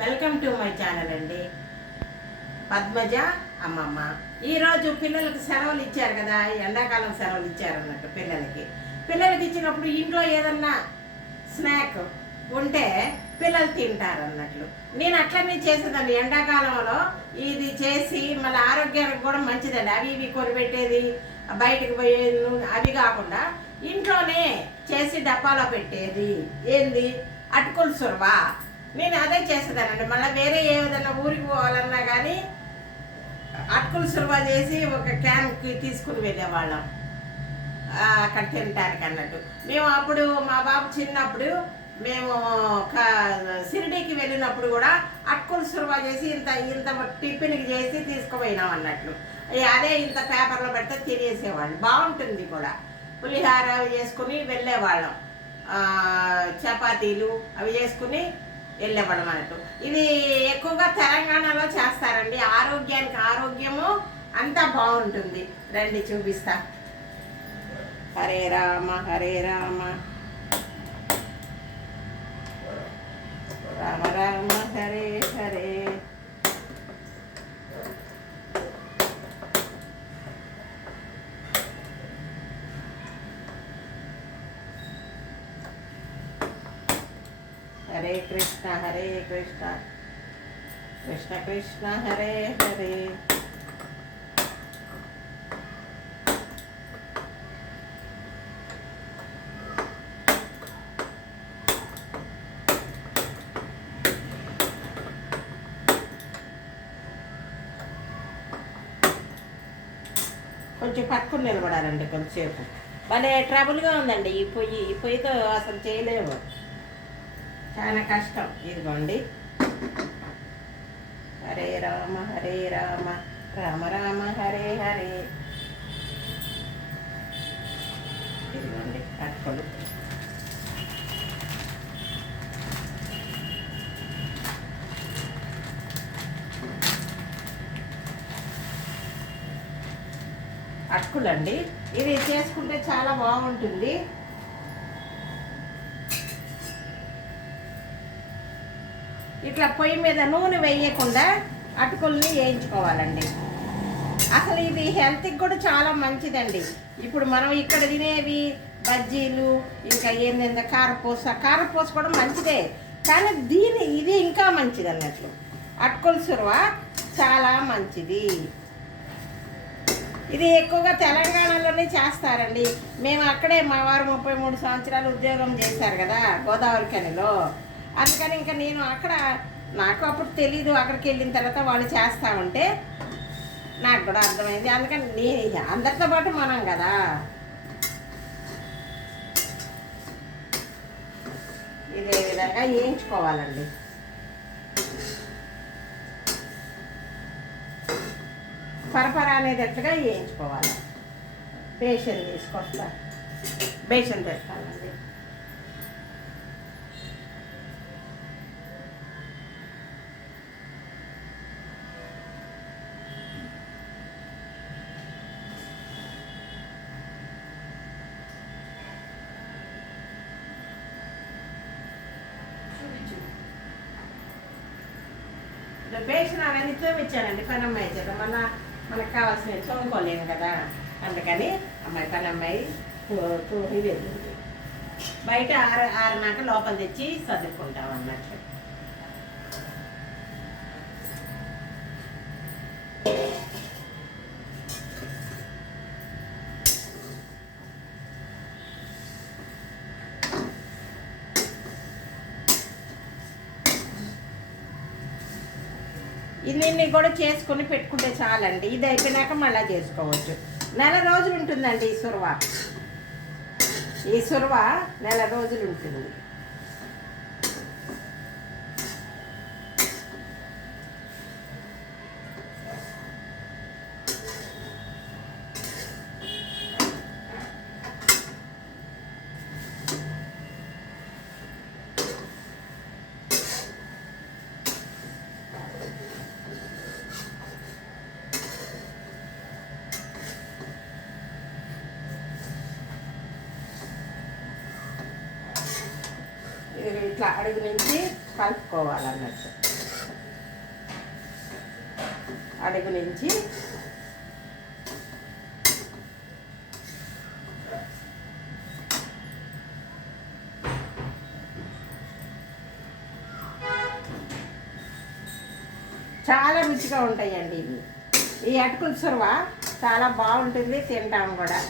Welcome to my channel అండి. పద్మజ అమ్మమ్మ. ఈరోజు పిల్లలకు సెలవులు ఇచ్చారు కదా ఎండాకాలం సెలవులు ఇచ్చారు అన్నట్టు పిల్లలకి. పిల్లలకి ఇచ్చినప్పుడు ఇంట్లో ఏదన్నా స్నాక్ ఉంటే పిల్లలు తింటారు అన్నట్లు నేను అట్లనే చేసేదాన్ని. ఎండాకాలంలో ఇది చేసి మళ్ళీ ఆరోగ్యానికి కూడా మంచిదండి. అవి ఇవి కొనిపెట్టేది బయటకు పోయేది అవి కాకుండా ఇంట్లోనే చేసి డబ్బాలో పెట్టేది. ఏంది? అటుకులు సురవా. నేను అదే చేసేదానండి. మళ్ళీ వేరే ఏ విధంగా ఊరికి పోవాలన్నా కానీ అటుకులు సురవా చేసి ఒక క్యాన్కి తీసుకుని వెళ్ళేవాళ్ళం. అక్కడ తినటానికి అన్నట్టు మేము అప్పుడు మా బాబు చిన్నప్పుడు మేము క- షిరిడీకి వెళ్ళినప్పుడు కూడా అటుకులు సురవా చేసి ఇంత ఇంత టిఫిన్కి చేసి తీసుకుపోయినాం అన్నట్లు అదే ఇంత పేపర్లో పెడితే తినేసేవాళ్ళు. బాగుంటుంది కూడా. పులిహార అవి చేసుకుని వెళ్ళేవాళ్ళం. చపాతీలు అవి చేసుకుని వెళ్ళేవాళ్ళం అన్నట్టు ఇది ఎక్కువగా తెలంగాణలో చేస్తారండి. ఆరోగ్యానికి ఆరోగ్యము అంతా బాగుంటుంది. రండి చూపిస్తా. హరే రామ హరే రామ. రామ రామ హరే హరే. హరే కృష్ణ హరే కృష్ణ. కృష్ణ కృష్ణ హరే హరే. కొంచెం పట్టుకుని నిలబడాలండి కొంచెంసేపు. భలే ట్రబుల్గా ఉందండి. ఈ పొయ్యి ఈ పొయ్యితో అసలు చేయలేము. చాలా కష్టం. ఇదిగోండి. హరే రామ హరే రామ రామ రామ హరే హరే. ఇదిగోండి అటుకులు అటుకులండి. ఇది చేసుకుంటే చాలా బాగుంటుంది. ఇట్లా పొయ్యి మీద నూనె వేయకుండా అటుకుల్ని వేయించుకోవాలండి. అసలు ఇది హెల్త్కి కూడా చాలా మంచిదండి. ఇప్పుడు మనం ఇక్కడ తినేవి బజ్జీలు ఇంకా ఏంటంటే కారపూస కారపూస కూడా మంచిదే. కానీ దీని ఇది ఇంకా మంచిది అన్నట్లు అటుకుల సురవ చాలా మంచిది. ఇది ఎక్కువగా తెలంగాణలోనే చేస్తారండి. మేము అక్కడే మా వారు ముప్పై మూడు సంవత్సరాలు ఉద్యోగం చేశారు కదా గోదావరి కనిలో. అందుకని ఇంకా నేను అక్కడ నాకు అప్పుడు తెలీదు అక్కడికి వెళ్ళిన తర్వాత వాళ్ళు చేస్తా ఉంటే నాకు కూడా అర్థమైంది. అందుకని నేను అందరితో పాటు మనం కదా. ఇదే విధంగా వేయించుకోవాలండి పరపర అనేటట్టుగా వేయించుకోవాలి బేషన్ తీసుకొస్తా. బేషన్ తెస్తానండి. ఇప్పుడు అవన్నీ చూపించానండి పని అమ్మాయి చేత మన మనకు కావాల్సినవి తోముకోలేము కదా. అందుకని అమ్మాయి పని అమ్మాయి వెళ్ళింది. బయట ఆరు ఆరునాక లోపల తెచ్చి చదువుకుంటాం అన్నట్లు ఇవి కూడా చేసుకొని పెట్టుకుంటే చాలండి. ఇది అయిపోయినాక మళ్ళీ చేసుకోవచ్చు. నెల రోజులు ఉంటుందండి ఈ సురవ. ఈ సురవ నెల రోజులు ఉంటుంది ఇది ఇట్లా అడుగు నుంచి కలుపుకోవాలన్నట్టు అడుగు నుంచి చాలా రుచిగా ఉంటాయండి ఇవి. ఈ అటుకుల సురవ చాలా బాగుంటుంది తింటాం కూడా.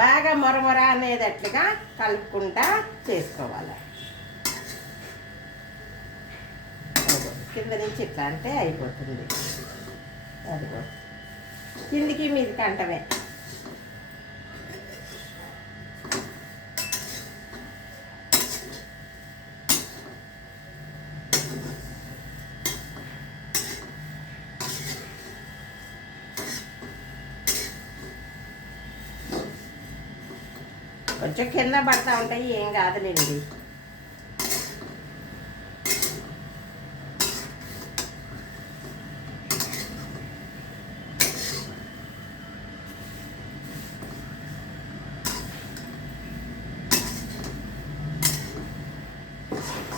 బాగా మొరమొర అనేటట్లుగా కలుపుకుంటా చేసుకోవాలి. కింద నుంచి ఇట్లా అంటే అయిపోతుంది. అదిగో కిందికి మీది కంటమే. కొంచెం కింద పడతా ఉంటాయి ఏం కాదులేండి.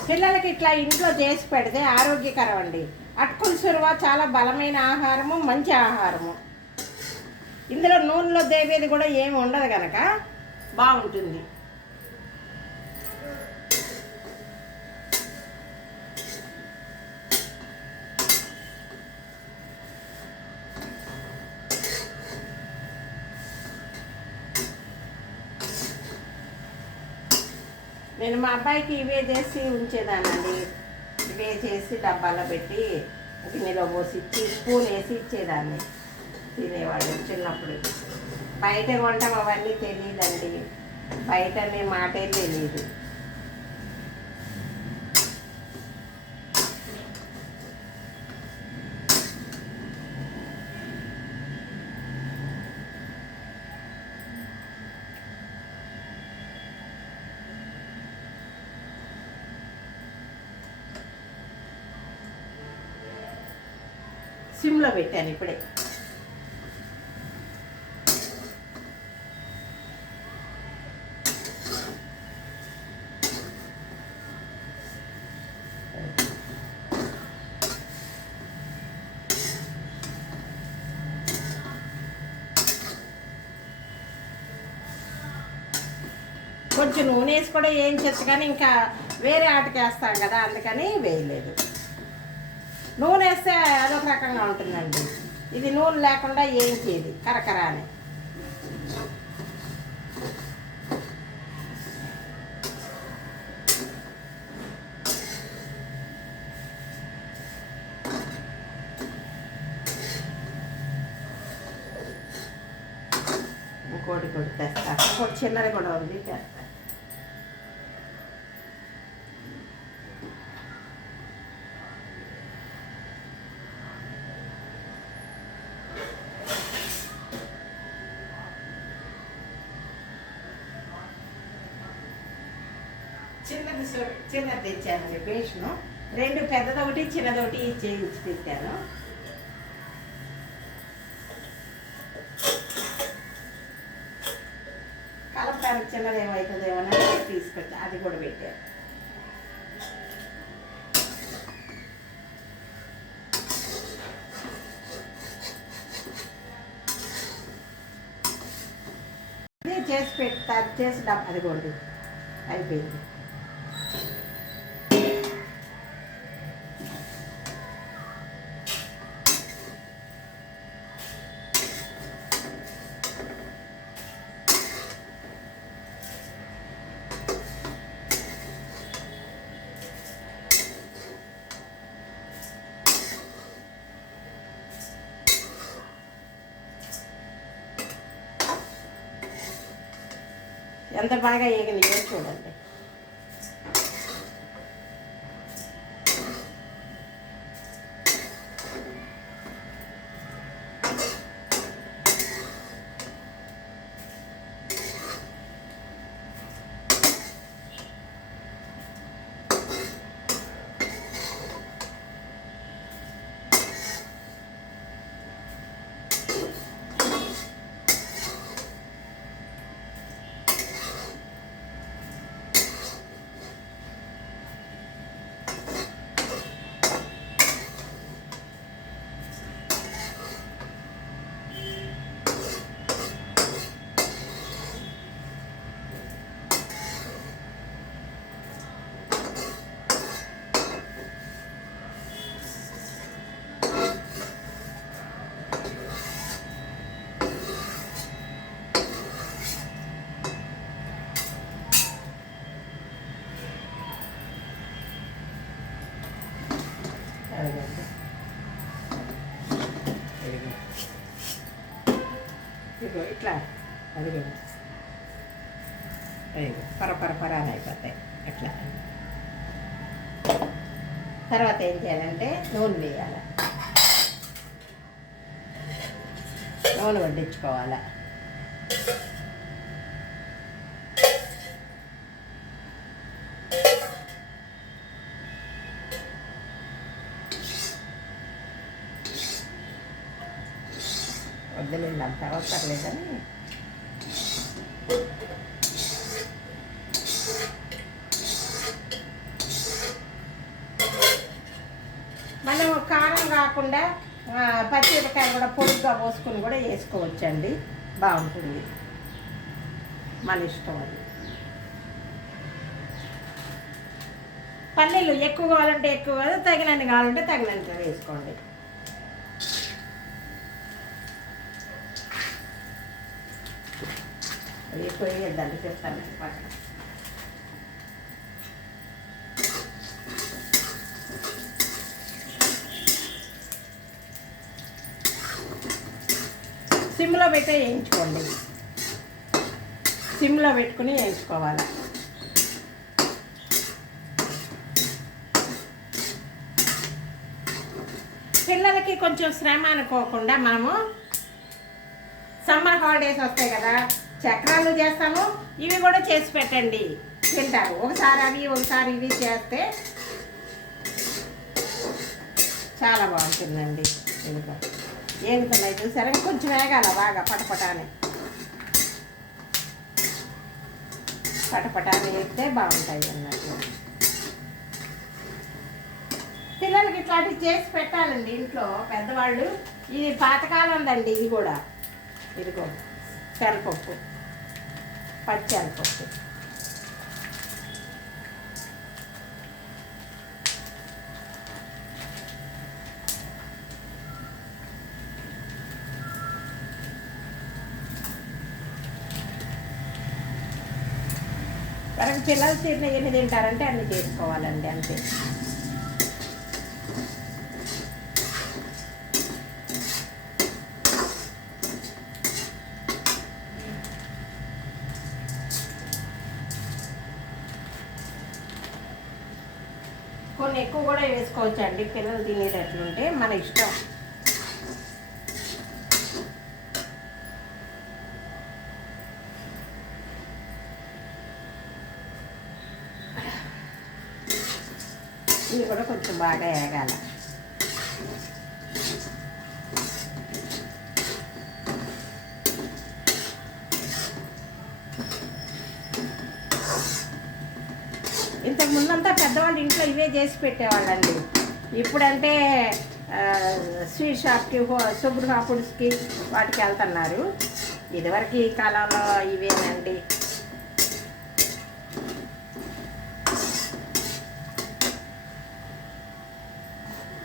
పిల్లలకి ఇట్లా ఇంట్లో చేసి పెడితే ఆరోగ్యకరం అండి అటుకుల సురవ చాలా బలమైన ఆహారము మంచి ఆహారము. ఇందులో నూనెలో దేవేది కూడా ఏమి ఉండదు కనుక బాగుంటుంది. నేను మా అబ్బాయికి ఇవే చేసి ఉంచేదానండి. ఇవే చేసి డబ్బాలో పెట్టి గిన్నెలో పోసి ఇచ్చి స్పూన్ వేసి ఇచ్చేదాన్ని. తినేవాడు చిన్నప్పుడు. బయట కొంటాం అవన్నీ తెలియదండి. బయట అనే మాటే తెలియదు. సిమ్లో పెట్టాను ఇప్పుడే. వేసి కూడా ఏం చేస్తా కానీ ఇంకా వేరే ఆటకి వేస్తాం కదా అందుకని వేయలేదు. నూనె వేస్తే అదొక రకంగా ఉంటుందండి. ఇది నూనె లేకుండా ఏం చేయదు కరకర అని ఇంకోటి కూడా తెస్తా. ఇంకోటి చిన్నది కూడా ఉంది తెస్తా చిన్నది సో- చిన్నది తెచ్చాను రెండు పెద్దదొకటి చిన్నదొకటి చేయించి పెట్టాను. కలపడానికి చిన్నది ఏమవుతుందేమో అని అది కూడా పెట్టాను. చేసి పెట్టా చేసి డబ్బు అది కూడా అయిపోయింది. ഇപ്പോഴത്തെ പഴ കൈയൊക്കെ വിജയിച്ചു తర్వాత ఏం చేయాలంటే నూనె వేయాలి. నూనె వడ్డించుకోవాలి. వద్దులేండి అంత అవసరం లేదని మనం కారం కాకుండా ఆ, పచ్చిమిరపకాయ కూడా పొడిగ్గా పోసుకొని కూడా వేసుకోవచ్చండి. బాగుంటుంది. మన ఇష్టం అది. పల్లీలు ఎక్కువ కావాలంటే ఎక్కువ కాదు తగినన్ని కావాలంటే తగినంత వేసుకోండి. ఎక్కువ వేయద్దండి చెప్తాను పక్కన సిమ్లో పెట్టే వేయించుకోండి. సిమ్లో పెట్టుకుని వేయించుకోవాలి. పిల్లలకి కొంచెం శ్రమ అనుకోకుండా మనము సమ్మర్ హాలిడేస్ వస్తాయి కదా చక్రాలు చేస్తాము ఇవి కూడా చేసి పెట్టండి. తింటారు. ఒకసారి అవి ఒకసారి ఇవి చేస్తే చాలా బాగుంటుందండి. ఇదిగో. ఏగుతున్నాయి చూసారా? కొంచెం వేగాల బాగా పటపటాని. పటపటాని వేస్తే బాగుంటాయి అన్నట్టు. పిల్లలకి ఇట్లాంటివి చేసి పెట్టాలండి ఇంట్లో పెద్దవాళ్ళు. ఇది పాతకాలం అండి ఇది కూడా. ఇదిగో శనపప్పు పచ్చి శనపప్పు పిల్లలు తిన్న ఎన్ని తింటారంటే అన్ని చేసుకోవాలండి అంతే. కొన్ని ఎక్కువ కూడా వేసుకోవచ్చు అండి పిల్లలు తినేటట్లుంటే. మన ఇష్టం ఇది కూడా కొంచెం బాగా వేగాల ఇంతకు ముందంతా పెద్దవాళ్ళు ఇంట్లో ఇవే చేసి పెట్టేవాళ్ళండి. ఇప్పుడంటే స్వీట్ షాప్కి హో- శుభ్ర ఫుడ్స్కి వాటికి వెళ్తున్నారు ఇదివరకు ఈ కాలంలో ఇవేనండి.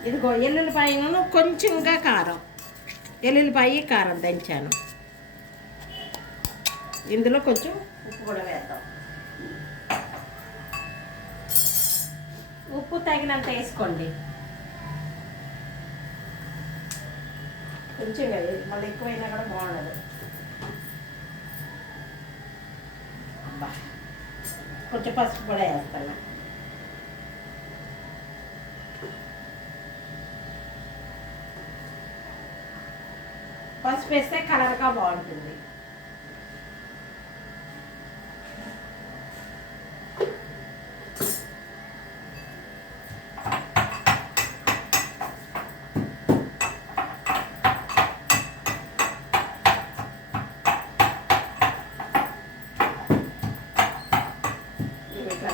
ఇదిగో ఎల్లుల్లిపాయను కొంచెంగా కారం. ఎల్లుల్లిపాయ కారం దంచాను. ఇందులో కొంచెం ఉప్పు కూడా వేద్దాం. ఉప్పు తగినంత వేసుకోండి. కొంచెం మళ్ళీ ఎక్కువైనా కూడా బాగుండదు. కొంచెం పసుపు కూడా వేస్తాను. పసుపు వేస్తే కలర్గా బాగుంటుంది.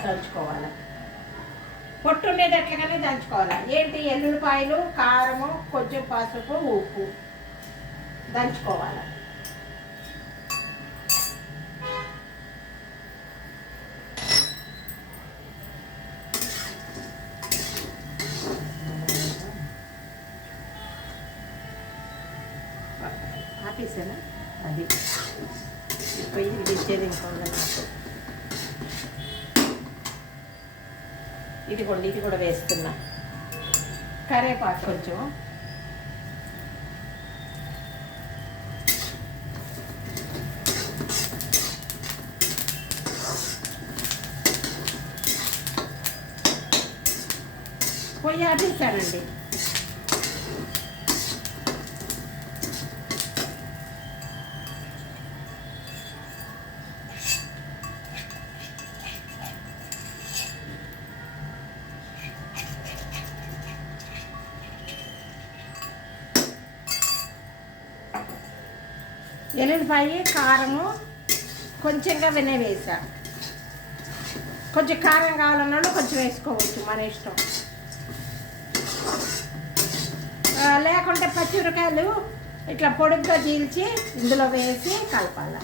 దంచుకోవాలి. పొట్టు ఉండేది ఎట్లాగానే దంచుకోవాలి. ఏంటి? ఎల్లుల్లిపాయలు కారము కొంచెం పసుపు ఉప్పు. దంచుకోవాలి. ఆపేసానా? అది. పోయి ఇది ఇచ్చేది ఇంకో నాకు. ఇది కూడా ఇది కూడా వేస్తున్నా. కరేపాకు కొంచెం. ఆపేసానండి ఎల్లుల్లిపాయ కారము కొంచెంగా వెన్న వేసా. కొంచెం కారం కావాలన్నా కొంచెం వేసుకోవచ్చు మన ఇష్టం. లేకుంటే పచ్చిమిరకాయలు ఇట్లా పొడుగ్గా చీల్చి ఇందులో వేసి కలపాలి.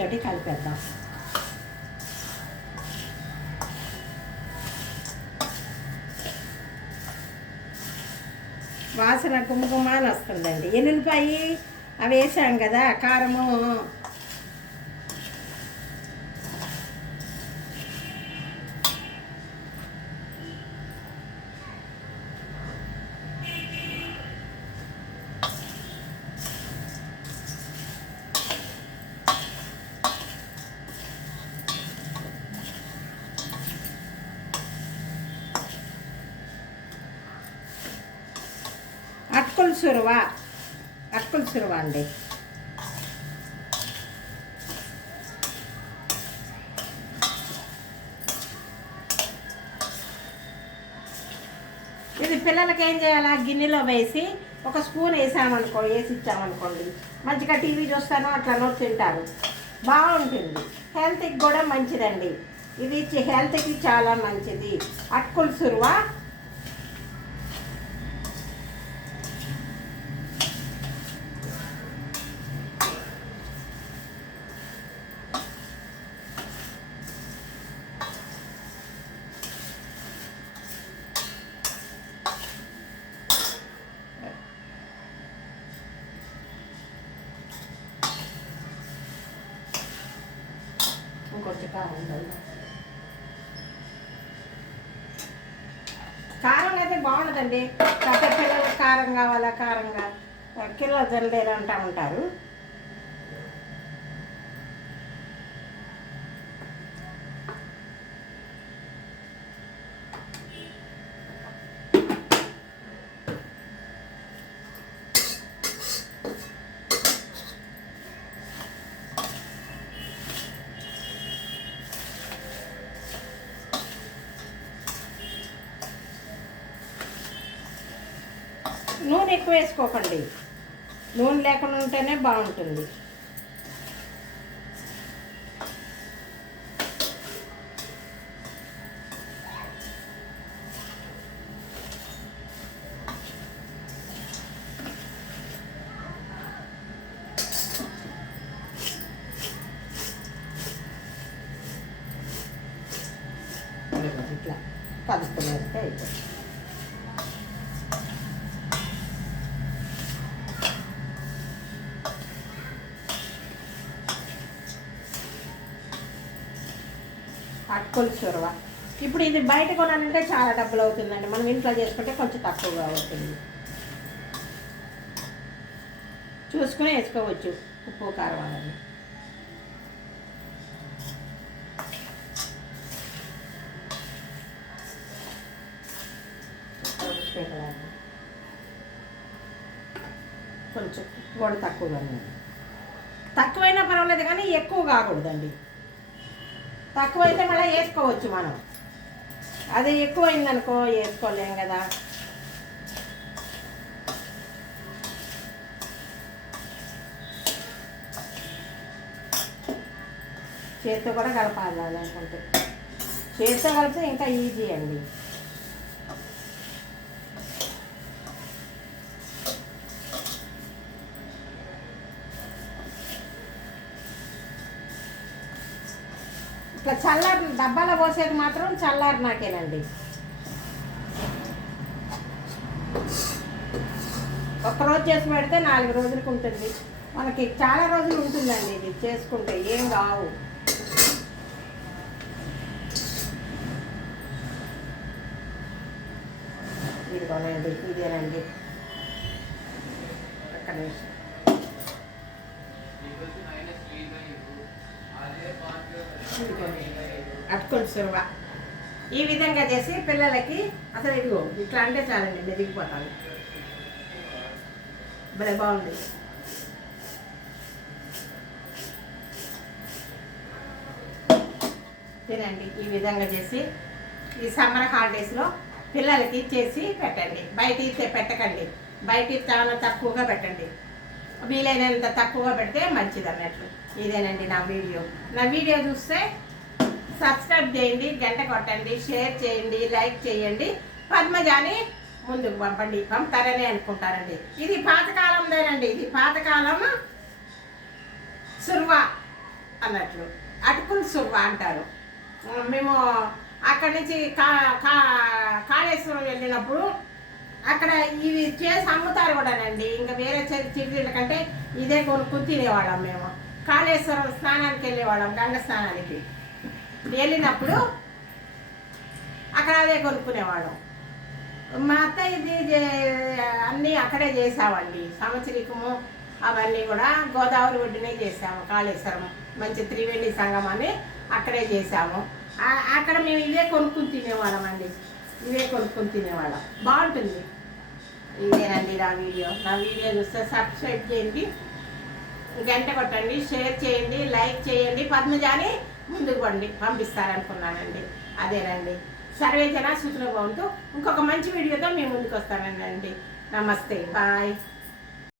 తోటి కలిపేద్దాం. వాసన గుమగుమాని వస్తుందండి. ఎల్లుల్లిపాయి అవి వేసాం కదా కారము అటుకులు సురవ అటుకులు సురవ అండి. ఇది పిల్లలకి ఏం చేయాలా? గిన్నెలో వేసి ఒక స్పూన్ వేసామనుకో వేసి ఇచ్చామనుకోండి. మంచిగా టీవీ చూస్తాను అట్లా తింటారు. బాగుంటుంది. హెల్త్కి కూడా మంచిదండి. ఇది హెల్త్కి చాలా మంచిది. అటుకులు సురువా కారం అయితే బాగుండదండి. పెద్ద పిల్లలకు కారం కావాలా కారంగా కిలో జల్లేరు అంటూ ఉంటారు నూనె ఎక్కువ వేసుకోకండి. నూనె లేకుండా ఉంటేనే బాగుంటుంది. అటుకులు చొరవ ఇప్పుడు ఇది బయట కొనాలంటే చాలా డబ్బులు అవుతుందండి. మనం ఇంట్లో చేసుకుంటే కొంచెం తక్కువగా అవుతుంది. చూసుకుని వేసుకోవచ్చు ఉప్పు కారం అనేది కొంచెం కూడా తక్కువగా ఉంది. తక్కువైనా పర్వాలేదు కానీ ఎక్కువ కాకూడదండి. తక్కువైతే మళ్ళీ వేసుకోవచ్చు మనం. అది ఎక్కువైందనుకో వేసుకోలేం కదా. చేత్తో కూడా కలపాలి అనుకుంటే. చేతితో కలిపితే ఇంకా ఈజీ అండి. ఇట్లా చల్లారి డబ్బాలో పోసేది మాత్రం చల్లారి నాకేనండి. ఒక్కరోజు చేసి పెడితే నాలుగు రోజులకు ఉంటుంది. మనకి చాలా రోజులు ఉంటుందండి ఇది చేసుకుంటే ఏం కావు. ఇదిగోనండి ఇదేనండి ఒక్క నిమిషం అటుకొని సురవ ఈ విధంగా చేసి పిల్లలకి అసలు ఇదిగో ఇట్లా అంటే చాలండి మెదిగిపోతాను భలే బాగుంది. తినండి ఈ విధంగా చేసి ఈ సమ్మర్ హాలిడేస్లో పిల్లలకి చేసి పెట్టండి. బయట ఇస్తే పెట్టకండి. బయట చాలా తక్కువగా పెట్టండి. వీలైనంత తక్కువగా పెడితే మంచిది అన్నట్లు. ఇదేనండి నా వీడియో. నా వీడియో చూస్తే సబ్స్క్రైబ్ చేయండి గంట కొట్టండి షేర్ చేయండి లైక్ చేయండి. పద్మజాని ముందుకు పంపండి. పంపుతారని అనుకుంటారండి. ఇది పాతకాలందేనండి. ఇది పాతకాలం సుర్వా అన్నట్లు. అటుకులు సుర్వా అంటారు. మేము అక్కడి నుంచి కా కా కాళేశ్వరం వెళ్ళినప్పుడు అక్కడ ఇవి చేసి అమ్ముతారు కూడానండి. ఇంకా వేరే చిరుతిళ్ళ కంటే ఇదే కొనుక్కుని తినేవాళ్ళం మేము. కాళేశ్వరం స్నానానికి వెళ్ళేవాళ్ళం గంగ స్నానానికి. వెళ్ళినప్పుడు అక్కడ అదే కొనుక్కునేవాళ్ళం. మా అత్త ఇది అన్నీ అక్కడే చేసామండి. సంవత్సరికము అవన్నీ కూడా గోదావరి ఒడ్డునే చేసాము కాళేశ్వరం మంచి త్రివేణి సంఘం అని అక్కడే చేసాము. అక్కడ మేము ఇవే కొనుక్కుని తినేవాళ్ళం అండి. ఇవే కొనుక్కుని తినేవాళ్ళం. బాగుంటుంది. ఇదేనండి నా వీడియో. నా వీడియో చూస్తే సబ్స్క్రైబ్ చేయండి గంట కొట్టండి షేర్ చేయండి లైక్ చేయండి. పద్మజాని ముందుకు పండి పంపిస్తారనుకున్నానండి. అదేనండి. సర్వే జన సుఖలో బాగుంటూ ఇంకొక మంచి వీడియోతో మేము ముందుకు వస్తానండి నమస్తే. బాయ్.